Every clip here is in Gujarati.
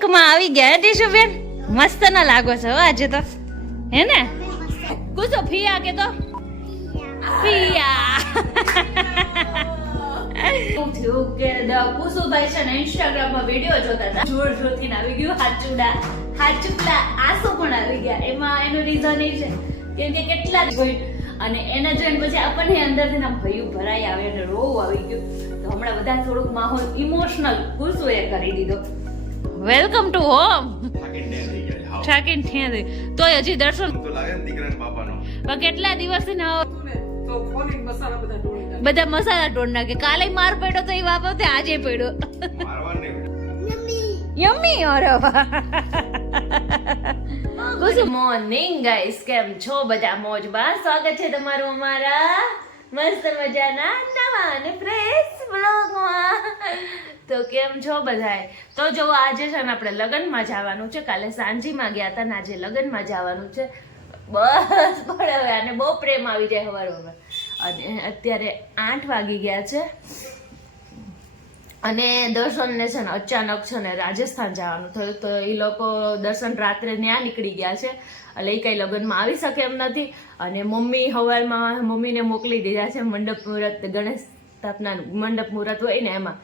પિંક માં આવી ગયા ટીશુબેન, મસ્ત ના લાગો છો આજે તો, હે ને? કુછો ફિયા કે તો ફિયા કુસુભાઈ છે ને ઇન્સ્ટાગ્રામ માં વિડીયો જોતા હતા, જોર જોરથી આવી ગયું હાચુડા આંસુ પણ આવી ગયા. એમાં એનું રીઝન એ છે કેમ કે કેટલા જોઈ અને એના જોઈને પછી આપણને અંદરથી આમ ભયું ભરાઈ આવે અને રોવ આવી ગયું. તો હમણાં બધા થોડુંક માહોલ ઇમોશનલ કુસુએ કરી દીધો. Welcome to home. થાકીને ઠેરી તોય હજી દર્શન તો લાગે ને દીકરાના બાપાનો. પણ કેટલા દિવસથી ના તો ફોનિંગ મસાલા બધા મસાલા ટોડ નાખે. કાલે માર પડ્યો તો એ બાબતે આજે પડ્યો. યમ્મી. અરે ગુડ મોર્નિંગ ગાઈસ, કેમ છો બધા? મોજમાં. સ્વાગત છે તમારું અમારા મસ્ત મજાના નવા અને ફ્રેશ બ્લોગમાં. તો કેમ છો બધાય? તો જો આજે છે ને આપણે લગ્નમાં જવાનું છે. કાલે સાંજીમાં ગયા હતા ને આજે લગ્નમાં જવાનું છે. બસ પણ હવે આને બહુ પ્રેમ આવી જાય હવારમાં. અને અત્યારે 8 વાગી ગયા છે અને દર્શનને છે ને અચાનક છે ને રાજસ્થાન જવાનું થયું. તો એ લોકો દર્શન રાત્રે ત્યાં નીકળી ગયા છે એટલે એ કઈ લગ્નમાં આવી શકે એમ નથી. અને મમ્મી હવારમાં મમ્મીને મોકલી દીધા છે મંડપ મુહૂર્ત, ગણેશ સ્થાપના મંડપ મુહૂર્ત હોય ને એમાં.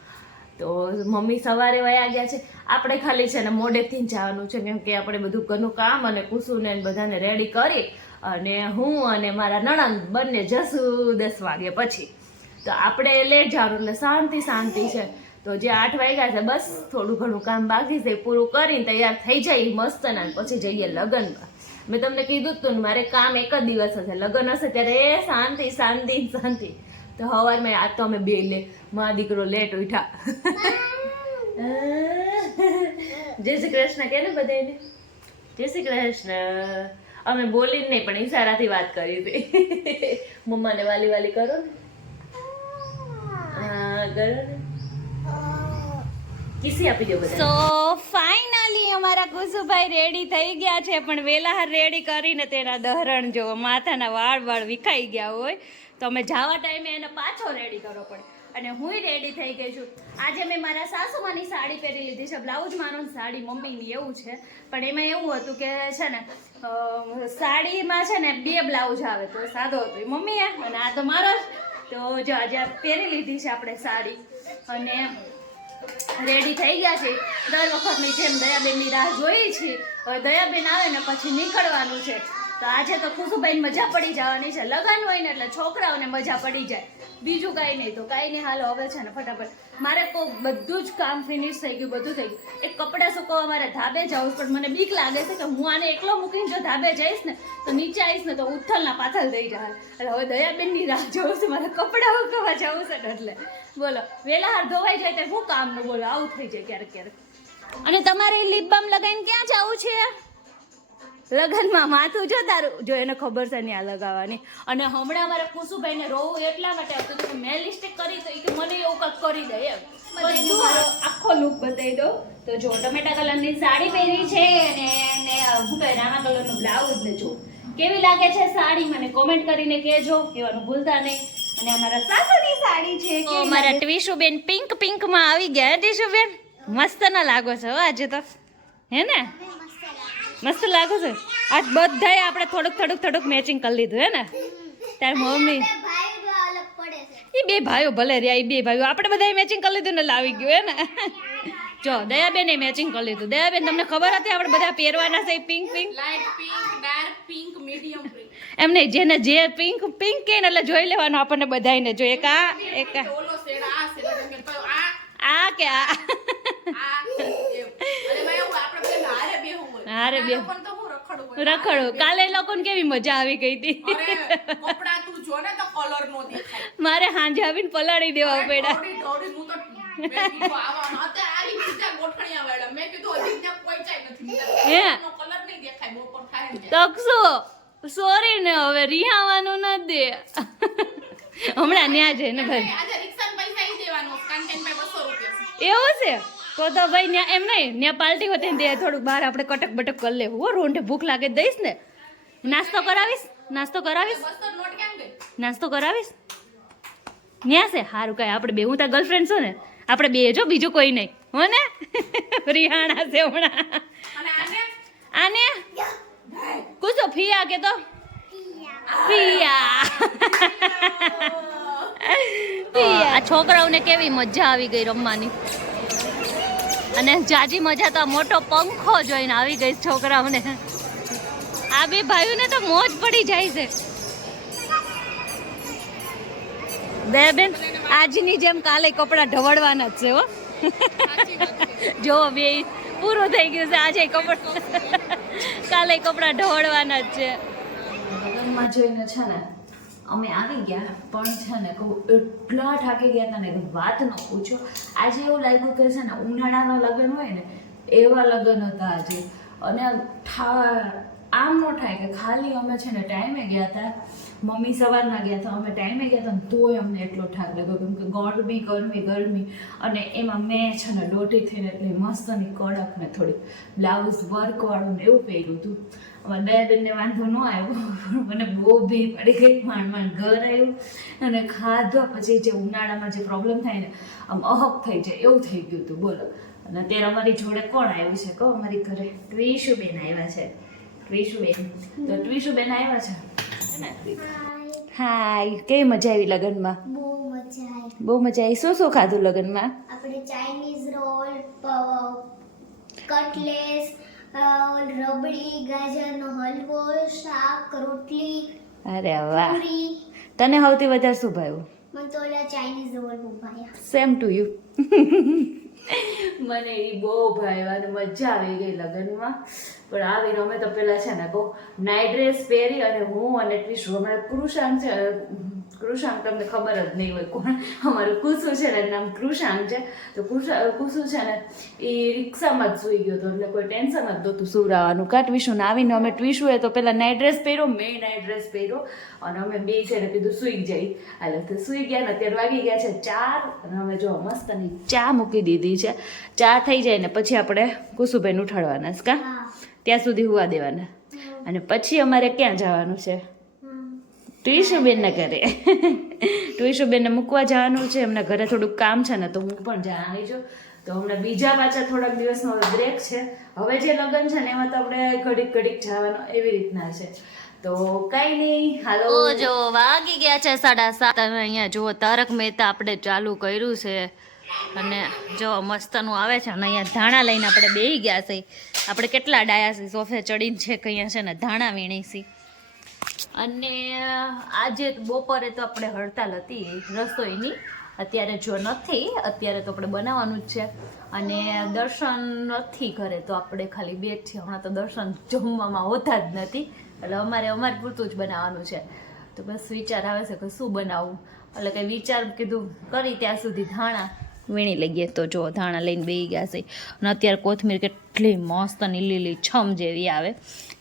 તો મમ્મી સવારે વયા ગયા છે. આપણે ખાલી છે ને મોડેથી જવાનું છે કેમ કે આપણે બધું ઘરનું કામ અને કુસુને બધાને રેડી કરી અને હું અને મારા નણંદ બંને જશું 10 વાગે પછી. તો આપણે લેટ જવાનું એટલે શાંતિ છે. તો જે 8 વાગ્યા છે બસ થોડું ઘણું કામ બાકી છે પૂરું કરીને તૈયાર થઈ જાય મસ્ત ના પછી જઈએ લગ્નમાં. મેં તમને કીધું જ તું ને મારે કામ એક જ દિવસ હશે, લગ્ન હશે ત્યારે શાંતિ. તો હવારમાં આજ તો અમે બે માં દીકરો લેટ ઉઠ્યા. જય શ્રી કૃષ્ણ કે ને બધાને જય શ્રી કૃષ્ણ. અમે બોલીને નહીં પણ ઈશારાથી વાત કરી હતી. મમ્માને વાલી કરો ને. હા કરો ને. કિસી આપી દો બધા. સો ફાઇનલી અમારા કુસુભાઈ રેડી થઈ ગયા છે, પણ વેલાહાર રેડી કરીને તેના દહરણ જો માથાના વાળ વિખાઈ ગયા હોય તો અમે જવા ટાઈમે એને પાછો રેડી કરવો પડે. અને હુંય રેડી થઈ ગઈ છું. આજે મેં મારા સાસુમાની સાડી પહેરી લીધી છે, બ્લાઉઝ મારો સાડી મમ્મીની એવું છે. પણ એમાં એવું હતું કે છે ને સાડીમાં છે ને 2 બ્લાઉઝ આવે તો સાદો હતો એ મમ્મીએ અને આ તો મારો જ. તો જો આજે પહેરી લીધી છે આપણે સાડી અને રેડી થઈ ગયા છે. દર વખતની જેમ દયાબેનની રાહ જોઈ છે. હવે દયાબેન આવે ને પછી નીકળવાનું છે. તો આજે તો ખુશુભાઈ મજા પડી જવાની છે. લગ્ન હોય ને એટલે છોકરાઓને મજા પડી જાય, બીજું કાંઈ નહીં. તો કાંઈ નહીં, હાલો હવે છે ને ફટાફટ મારે બધું જ કામ ફિનિશ થઈ ગયું, બધું થઈ ગયું. એક કપડાં સુકવવા મારે ધાબે જાઉં પણ મને બીક લાગે છે કે હું આને એકલો મૂકીને જો ધાબે જઈશ ને તો નીચે આવીશ ને તો ઉથલના પાથલ થઈ જાય. એટલે હવે દયાબેનની રાહ જોઉં છું, મારે કપડાં સુકવવા જવું છે ને એટલે બોલો વેલાહાર ધોવાઈ જાય તો શું કામનું બોલો, આવું થઈ જાય ક્યારેક. અને તમારે લિપ બામ લગાવીને ક્યાં જવું છે? લગનમાં માથું જો તારું જો એને ખબર છે ને આ લગાવવાની. અને હમણાં અમારા કુસુભાઈને રોવું એટલા માટે આવતું કે મેં લિપસ્ટિક કરી તો કે મને એવું કંઈક કરી દે એમ. બધું મારો આખો લુક બતાવી દો. તો જો ટમેટા કલરની સાડી પહેરી છે અને શું કહે રામા કલરનું બ્લાઉઝ ને જો કેવી લાગે છે સાડી મને કોમેન્ટ કરીને કહેજો, કહેવાનું ભૂલતા નહીં. અને અમારા સાસુની સાડી છે કે અમારા ટીશુબેન પિંક માં આવી ગયા. ટીશુબેન મસ્ત ના લાગો છો આજે તો, હે ને? મસ્ત લાગુ છે. આજ બધાએ આપણે થોડુંક મેચિંગ કરી લીધું હે ને? તાર મમ્મી એ 2 ભાઈઓ ભલે રહ્યા, એ 2 ભાઈઓ આપણે બધાએ મેચિંગ કરી લીધું ને લાવી ગયું હે ને? જો દયાબેને મેચિંગ કરી લીધું. દયાબેન તમને ખબર હતી આપણે બધા પહેરવાના છે pink light pink, dark pink, medium pink. એમ નહીં, જેને જે પિંક કે ને એટલે જોઈ લેવાનું આપણને બધાને. જો એક આ ઓલો શેડ આ શેડ તો આ કે આ એમ. અને ભાઈ આપણે બે હારે બે હોય. હારે બે પણ તો હું રખડું રખડો. કાલે એ લોકોને કેવી મજા આવી ગઈ હતી. કપડા તું જો ને તો કલર નો દેખાય. મારે હાંજે આવીને પલાળી દેવા પડ્યા. થોડી હું તો મેં કીધું આવવાનું અત્યારે આવી સીધા ગોઠણિયા વાળા. મેં કીધું હજી ત્યાં પહોંચાય નથી. હે કલર નહીં દેખાય બપોર થાય ને. તકસો સોરી ને હવે રિહાવાનું નથી. હમણાં ન્યા છે ને ભાઈ આજે રિક્ષાના પૈસા ઈ દેવાનો. કાંટેન માં 200 રૂપિયા એવું છે તો ભાઈ ન્યા એમ નહીં, ન્યા પાર્ટી હોતી ને થોડુંક બહાર આપણે કટક બટક કરી લેવું. હો રોંઢે ભૂખ લાગે દઈશ ને. નાસ્તો કરાવીશ 200 નોટ ક્યાં ગઈ? નાસ્તો કરાવીશ ન્યા છે. સારું કાંઈ આપણે બે હું તાર ગર્લફ્રેન્ડ છું ને, આપણે બે જો, બીજું કોઈ નહીં હો ને. રિહાણા છે હમણાં. અને આને કુછ ફિયા કે તો પિયા. આ છોકરાઓને કેવી મજા આવી ગઈ રમવાની, અને જાજી મજા તો આ મોટો પંખો જોઈને આવી ગઈ છોકરાઓને. આ બે ભાઈઓને તો મોજ પડી જાય છે. બેન આજની જેમ કાલે કપડાં ઢવળવાના જ છે હો. જો બે પૂરું થઈ ગયું છે, આજે કપડાં કાલે કપડાં ઢવળવાના જ છે. લગ્નમાં જોઈને છે ને અમે આવી ગયા, પણ છે ને કહું એટલા થાકી ગયા હતા ને કે વાત ન પૂછો. આજે એવું લાગ્યું કે છે ને ઉનાળાના લગ્ન હોય ને એવા લગ્ન હતા આજે. અને આમ ન થાય કે ખાલી અમે છે ને ટાઈમે ગયા હતા, મમ્મી સવારના ગયા હતા, અમે ટાઈમે ગયા હતા ને તોય અમને એટલો થાક લાગ્યો, કેમ કે ગરમી અને એમાં મેં છે ને દોઢી થઈને એટલી મસ્તની કડક ને થોડી બ્લાઉઝ વર્કવાળું ને એવું પહેર્યું હતું. અમારે બે બેનને વાંધો ન આવ્યો, મને બહુ ભી પડી ગઈ. માંડ ઘર આવ્યું અને ખાધો પછી જે ઉનાળામાં જે પ્રોબ્લેમ થાય ને આમ અહક થઈ જાય એવું થઈ ગયું હતું બોલો. અને અત્યારે અમારી જોડે કોણ આવ્યું છે કહો? અમારી ઘરે ટ્વીશુબેન આવ્યા છે. ટ્વીશુબેન આવ્યા છે. હાય, કેવી મજા આવી લગ્નમાં? બહુ મજા આવી. શું શું ખાધું લગ્નમાં? આપણે ચાઇનીઝ રોલ, કટલેસ, રબડી, ગાજરનો હલવો, શાક, રોટલી. અરે વાહ, પૂરી. તને સૌથી વધારે શું ભાવ્યું? મને તો ઓલા ચાઇનીઝ રોલ બહુ ભાવ્યા. Same to you. મને એ બહુ ભાવ્યા અને મજા આવી ગઈ લગ્નમાં. પણ આવીને અમે તો પેલા છે ને કહું નાઇટ ડ્રેસ પહેરી અને હું અને ટ્વીશુ, હમણાં કૃષાંક છે. કૃષાંક તમને ખબર જ નહીં હોય કોણ. અમારું કુસુ છે ને નામ કૃષાંક છે. તો કુસુ છે ને એ રિક્ષામાં જ સૂઈ ગયો હતો, એટલે કોઈ ટેન્શન જ નહોતું સુવડાવવાનું. કા ટ્વીશુને આવીને અમે ટ્વીશુએ તો પેલા નાઇટ ડ્રેસ પહેર્યો, મેં નાઇટ ડ્રેસ પહેર્યો અને અમે બે છે ને કીધું સૂઈ જાય. હાલો તો સૂઈ ગયા ને અત્યારે વાગી ગયા છે 4 અને અમે જો મસ્તની ચા મૂકી દીધી છે. ચા થઈ જાય ને પછી આપણે કુસુભાઈને ઉઠાડવાના છે કા, ત્યાં સુધી હુવા દેવાના. અને પછી અમારે ક્યાં જવાનું છે? ટ્વીશુબેનના ઘરે. ટ્વીશુબેનને મૂકવા જવાનું છે. એમના ઘરે થોડુંક કામ છે ને તો હું પણ જવાની છું. તો હમણાં બીજા પાછા થોડાક દિવસનો બ્રેક છે. હવે જે લગ્ન છે ને એમાં તો આપણે ઘડીક જવાનું એવી રીતના છે. તો કઈ નહીં, હાલો જો વાગી ગયા છે 7:30. અને અહીંયા જુઓ તારક મહેતા આપણે ચાલુ કર્યું છે અને જો મસ્તનું આવે છે. અને અહીંયા ધાણા લઈને આપણે બેસી ગયા છે. આપણે કેટલા ડાયા છે, સોફે ચડીને છે કે અહીંયા છે ને ધાણા વીણી છે. અને આજે બપોરે તો આપણે હડતાલ હતી રસોઈની, અત્યારે જો નથી, અત્યારે તો આપણે બનાવવાનું જ છે. અને દર્શન નથી ઘરે તો આપણે ખાલી બે જ છે હમણાં. તો દર્શન જમવામાં હોતા જ નથી, એટલે અમારે પૂરતું જ બનાવવાનું છે. તો બસ વિચાર આવે છે કે શું બનાવવું, એટલે કંઈ વિચાર કીધું કરી ત્યાં સુધી ધાણા વીણી લઈએ. તો જો ધાણા લઈને બેસી ગયા છે. અને અત્યારે કોથમીર કેટલી મસ્ત અને લીલી છમ જેવી આવે,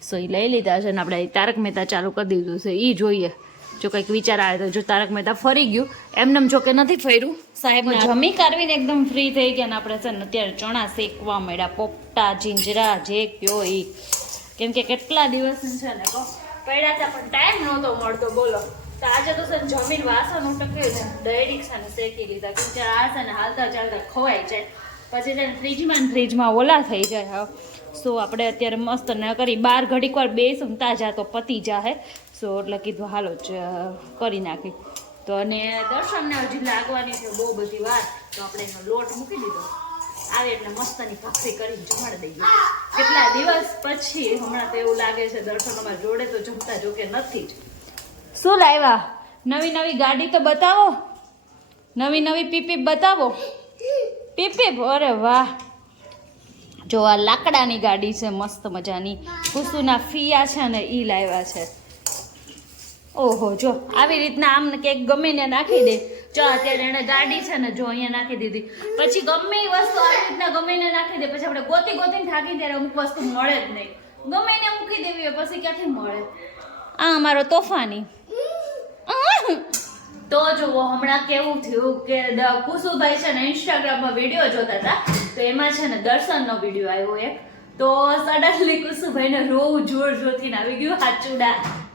સો એ લઈ લીધા છે. અને આપણે તારક મહેતા ચાલુ કરી દીધું છે, એ જોઈએ જો કંઈક વિચાર આવે તો. જો તારક મહેતા ફરી ગયું, એમનેમ જો કે નથી ફર્યું સાહેબ. જમી કાઢવીને એકદમ ફ્રી થઈ ગયા ને આપણે છે ને અત્યારે ચણા શેકવા મળ્યા, પોપટા જીંજરા જે કયો એ. કેમ કે કેટલા દિવસ છે ને કહો પડ્યા હતા પણ ટાઈમ નહોતો મળતો બોલો. તો આજે તો છે ને જમીન વાસણ ઉટક્યું ને ડાયરેક્ટ છે ને શેકી લીધા, કેમ કે આ છે ને હાલતા ચાલતા ખવાઈ જાય પછી છે ને ફ્રીજમાં ઓલા થઈ જાય. હા, સો આપણે અત્યારે મસ્ત ન કરી 12 ઘડીક વાર બેસું તાજા તો પતી જાહે. સો એટલે કીધું હાલો જ કરી નાખી. તો અને દર્શનને હજી લાગવાની છે બહુ બધી વાર, તો આપણે એનો લોટ મૂકી દીધો. આવે એટલે મસ્તની ભાખરી કરીને જમાડી દઈએ. કેટલા દિવસ પછી હમણાં તો એવું લાગે છે દર્શન અમારા જોડે તો જમતા જોકે નથી જ. શું લાવ્યા? નવી ગાડી તો બતાવો, નવી પીપીપ બતાવો. પીપીપ, અરે વાહ, જો આ લાકડાની ગાડી છે મસ્ત મજાની. કુસુના ફિયા છે ને ઈ લાવ્યા છે. ઓહો, જો આવી રીતના આમ કેક ગમે ને નાખી દે. જો અત્યારે એને ગાડી છે ને જો અહીંયા નાખી દીધી, પછી ગમે એ વસ્તુ આવી રીતના ગમે ને નાખી દે, પછી આપણે ગોતીને થાકી ત્યારે અમુક વસ્તુ મળે જ નહીં. ગમે એને મૂકી દેવી હોય પછી ક્યાંથી મળે. આ અમારો તોફાની. તો જુઓ હમણાં કેવું થયું કે કુસુભાઈ છે ને ઇન્સ્ટાગ્રામમાં વિડીયો જોતા હતા, તો એમાં છે ને દર્શનનો વિડીયો આવ્યો એક. તો સડનલી કુસુભાઈને રોવું જોરથી આવી ગયું,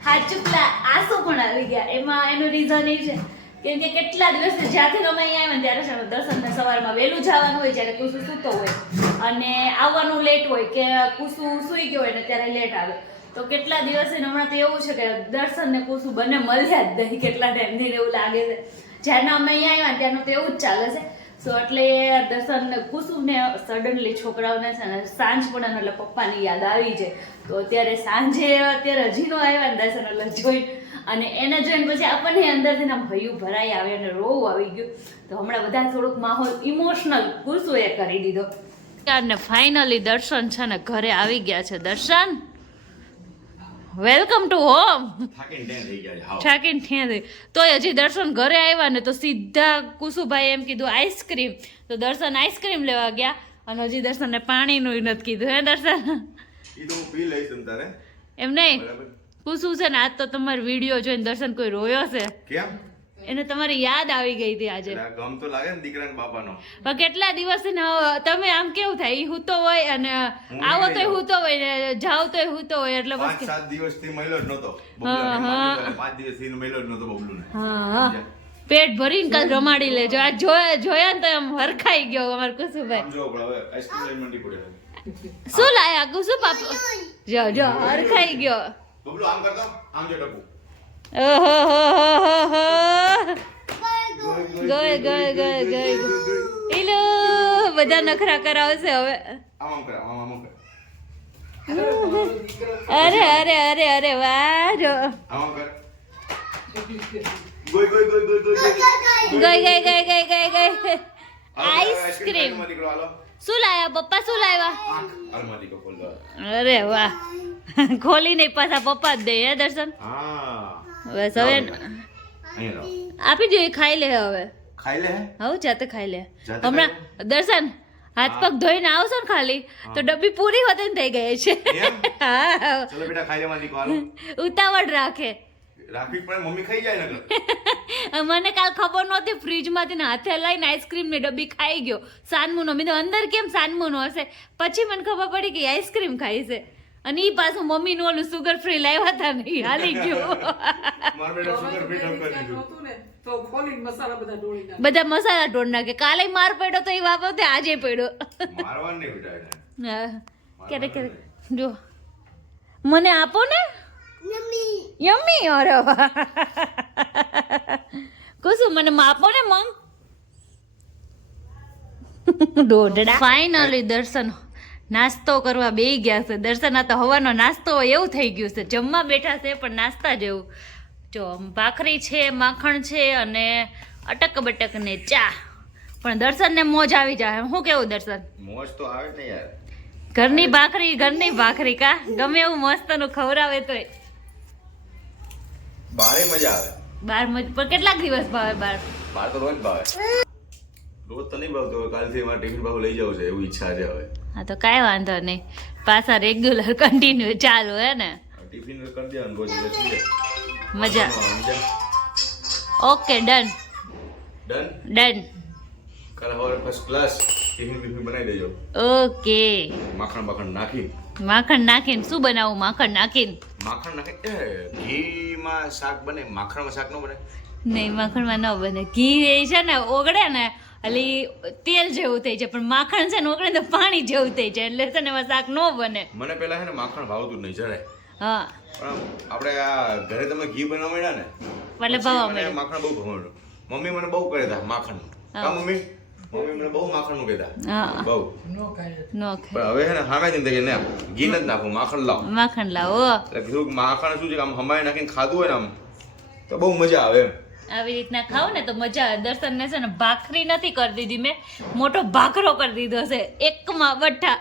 હાચુકલા આંસુ પણ આવી ગયા. એમાં એનું રીઝન એ છે કેમ કે કેટલા દિવસથી જ્યાંથી અમે અહીંયા આવ્યા ને ત્યારે છે ને દર્શનને સવારમાં વહેલું જવાનું હોય જ્યારે કુસુ સૂતો હોય અને આવવાનું લેટ હોય કે કુસુ સૂઈ ગયો હોય ને ત્યારે લેટ આવે તો કેટલા દિવસે હમણાં તો એવું છે કે દર્શન ને કુસુ બંને મળ્યા જ નહીં કેટલા ટાઈમથી એવું લાગે છે જ્યારના અમે અહીંયા આવ્યા ત્યારનું તો એવું જ ચાલે છે સો એટલે દર્શન ને કુસુમને સડનલી છોકરાઓને છે ને સાંજ પડે ને એટલે પપ્પાની યાદ આવી છે તો અત્યારે સાંજે અત્યારે હજી નો આવ્યા ને દર્શન એટલે જોઈ અને એને જોઈને પછી આપણને અંદરથી આમ હૈયું ભરાઈ આવે અને રોવું આવી ગયું તો હમણાં બધા થોડુંક માહોલ ઇમોશનલ કુસુએ કરી દીધો અને ફાઇનલી દર્શન છે ને ઘરે આવી ગયા છે દર્શન વેલકમ ટુ હોમ થાકીને ઠેર તો હજી દર્શન ઘરે આવ્યા ને તો સીધા કુસુભાઈ એમ કીધું આઈસ્ક્રીમ તો દર્શન આઈસ્ક્રીમ લેવા ગયા અને હજી દર્શનને પાણીનું નથી કીધું હે દર્શન એમ નહીં કુસુ છે ને આજ તો તમારો વિડીયો જોઈને દર્શન કોઈ રોયો છે કેમ એને તમારી યાદ આવી ગઈ હતી આજે ગમ તો લાગે ને દીકરાને બાપાનો પણ કેટલા દિવસ તમે આમ કેવું થાય ઈ હૂતો હોય અને આવો તોય હૂતો હોય ને જાવ તોય હૂતો હોય એટલે બસ 5-7 દિવસથી મળ્યો જ નતો હા, હા. 5 દિવસથી મળ્યો જ નતો બબલુને હા પેટ ભરીને કાલ રમાડી લેજો આ જોયા ને તો એમ હરખાઈ ગયો અમાર કુસુભાઈ આમ જો પણ હવે આઈસ્ક્રીમ લઈને મંડી પડ્યો શું લાયા કુસુ બાપુ જો હરખાઈ ગયો બબલુ આમ કરતો આમ જો ટપુ ઓહો ગય એલો બધા નખરા કરાવશે હવે આમ કર આમ કર અરે વાહ જો આમ કર ગઈ આઈસ્ક્રીમ શું લાયા પપ્પા શું લાવ્યા અરે વાહ ખોલી નહીં પાછા પપ્પા જ દે હે દર્શન બસ હવે આપી દો એ ખાઈ લે હવે ખાઈ લે હવ જાતે ખાઈ લે જાતે હમણાં દર્શન હાથ પગ ધોઈને આવશો ને ખાલી તો ડબ્બી પૂરી હોતે ને થઈ ગઈ છે હા ચલો બેટા ખાઈ લે મારી કોલ ઉતાવળ રાખે રાખવી પડે મમ્મી ખાઈ જાય ને મને કાલ ખબર નહોતી ફ્રીજમાંથી ને હાથે લઈને આઈસ્ક્રીમની ડબ્બી ખાઈ ગયો સાનમુનો મેં તો અંદર કેમ સાનમુનો હશે પછી મને ખબર પડી કે આઈસ્ક્રીમ ખાઈ છે અને ઈ પાછું મમ્મીનું ઓલું સુગર ફ્રી લાવ્યા હતા ને ઈ હાલી ગયો માર બેટા સુગર ફ્રી ઢબ કરી દીધું તો ખોલીને મસાલા બધા ઢોળી નાખે બધા મસાલા ઢોળ નાખે કાલે માર પડ્યો તો એ વાપરતે આજે પડ્યો મારવા નહીં બેટા એને હા ક્યારેક જો મને આપો ને યમ્મી અરે વાહ કુસુમ મને આપો ને મમ દોડડા ફાઇનલી દર્શન નાસ્તો કરવા બેહી ગયા છે દર્શન આ તો હવાનો નાસ્તો હોય એવું થઈ ગયું છે જમવા બેઠા છે પણ નાસ્તા જેવું જો ભાખરી છે માખણ છે અને અટક બટક ને ચા પણ દર્શનને મોજ આવી જાય શું કેવું દર્શન મોજ તો આવે ને યાર ઘરની ભાખરી કા ગમે એવું મસ્તનું ખવડાવે તોય બારે મજા આવે બાર પણ કેટલાક દિવસ ભાવે બાર બાર તો રોજ ભાવે રોજ તો નહીં ભાવતો કાલથી મારે ટિફિન ભાવ લઈ જવું છે એવી ઈચ્છા છે હવે હા તો કાંઈ વાંધો નહીં પાછા રેગ્યુલર કન્ટિન્યુ ચાલુ હે ને ટિફિન કરી દેવાનું રોજ એટલે મજા ઓકે ડન કાલે હવે ફર્સ્ટ ક્લાસ ટિફિન બનાવી દેજો ઓકે માખણ નાખીને શું બનાવું માખણ નાખીને ઘીમાં શાક બને માખણમાં શાક ન બને નહીં માખણમાં ન બને ઘી એ છે ને ઓગળે ને એટલે તેલ જેવું થઈ જાય પણ માખણ છે ને ઓગળે તો પાણી જેવું થઈ જાય એટલે છે ને એમાં શાક ન બને મને પહેલા છે ને માખણ ભાવતું જ નહીં જરાય હા પણ આપણે આ ઘરે તમે ઘી બનાવવા માંડ્યા ને એટલે ભાવવા માંડ્યું. માખણ બહુ ભાવવાનું મમ્મી મને બહુ કરે હતા માખણ મમ્મી મને બહુ માખણનું કહેતા હા બહુ નો ખાય નો પણ હવે છે ને સામે જ કે ને ઘી નથી નાખવું માખણ લાવો માખણ લાવો એટલે કીધું કે માખણ શું છે કે આમ હમાય નાખીને ખાધું હોય ને આમ તો બહુ મજા આવે એમ આવી રીતના ખાવ ને તો મજા આવે દર્શનને છે ને ભાખરી નથી કરી દીધી મેં મોટો ભાખરો કરી દીધો છે એકમાં બઠ્ઠા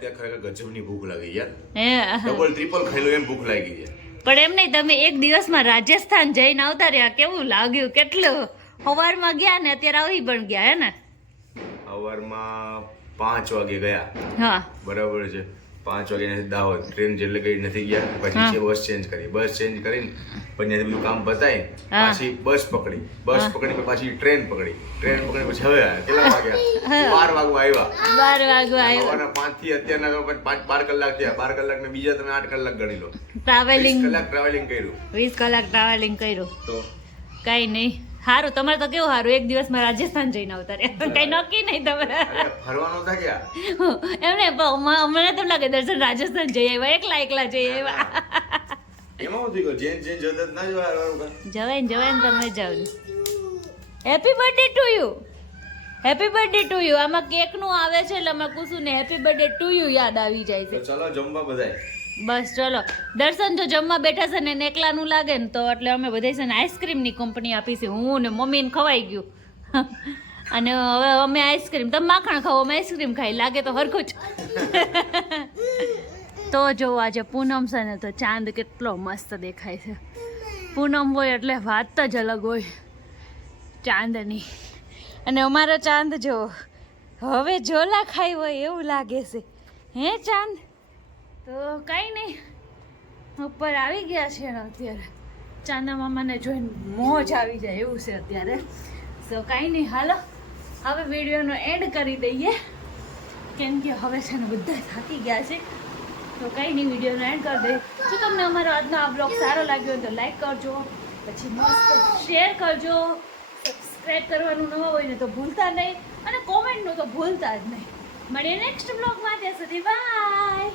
ત્યાં ખરેખર ગજબની ભૂખ લાગી યાર હે ડબલ ટ્રિપલ ખાઈ લો એમ ભૂખ લાગી છે પણ એમ નહીં તમે એક દિવસમાં રાજસ્થાન જઈને આવતા રહ્યા કેવું લાગ્યું કેટલું સવારમાં ગયા ને અત્યારે આવી પણ ગયા હે ને સવારમાં 5 વાગે ગયા હા બરાબર છે 5 વાગે નથી દાહોદ ટ્રેન જેટલે ગઈ નથી ગયા પછી છે બસ ચેન્જ કરીને પછી ત્યાંથી બધું કામ પતાવી પાછી બસ પકડી પછી ટ્રેન પકડી પછી હવે કેટલા વાગ્યા 12 વાગવા આવ્યા 12 વાગવા આવ્યો સવારના 5 થી અત્યારના 12 કલાક થયા 12 કલાક ને બીજા તમે 8 કલાક ગણી લો ટ્રાવેલિંગ 20 કલાક ટ્રાવેલિંગ કર્યું 20 કલાક ટ્રાવેલિંગ કર્યું તો કાંઈ નહીં સારું, તમારે તો કેવું સારું, એક દિવસમાં રાજસ્થાન જઈને આવતા રહ્યા, કઈ નક્કી નહીં તમે. અરે ફરવાનું હતા ક્યાં? એમને મને તો લાગે દર્શન રાજસ્થાન જઈ આવ્યા, એકલા જઈ આવ્યા. એમાં શું થઈ ગયું? જેન જતા ના જવાય ને તમે જાવ ને. Happy birthday to you, happy birthday to you. આમાં કેક નું આવે છે એટલે અમે કુસુમ ને હેપી બર્થડે ટુ યુ યાદ આવી જાય છે. ચલો જમવા બધાય. બસ ચલો, દર્શન જો જમવા બેઠા છે ને એને એકલાનું લાગે ને તો એટલે અમે બધા છે ને આઈસ્ક્રીમની કંપની આપી છે. હું ને મમ્મીને ખવાઈ ગયું અને હવે અમે આઈસ્ક્રીમ, તમે માખણ ખાઓ અમે આઈસ્ક્રીમ ખાઈ, લાગે તો હરખું જ. તો જો આજે પૂનમ છે ને તો ચાંદ કેટલો મસ્ત દેખાય છે. પૂનમ હોય એટલે વાત જ અલગ હોય ચાંદની. અને અમારો ચાંદ જો હવે ઝોલા ખાઈ હોય એવું લાગે છે. હે ચાંદ તો કાંઈ નહીં, ઉપર આવી ગયા છે ને અત્યારે ચાંદા મામાને જોઈને મોજ આવી જાય એવું છે અત્યારે. તો કાંઈ નહીં, હાલો હવે વિડીયોનો એન્ડ કરી દઈએ કેમ કે હવે છે ને બધા થાકી ગયા છે. તો કંઈ નહીં, વિડીયોનો એન્ડ કરી દઈએ. જો તમને અમારો આજનો આ બ્લોગ સારો લાગ્યો હોય તો લાઈક કરજો, પછી મસ્ત શેર કરજો, સબસ્ક્રાઈબ કરવાનું ન હોય ને તો ભૂલતા નહીં, અને કોમેન્ટનું તો ભૂલતા જ નહીં. મળીએ નેક્સ્ટ બ્લોગમાં, ત્યાં સુધી બાય.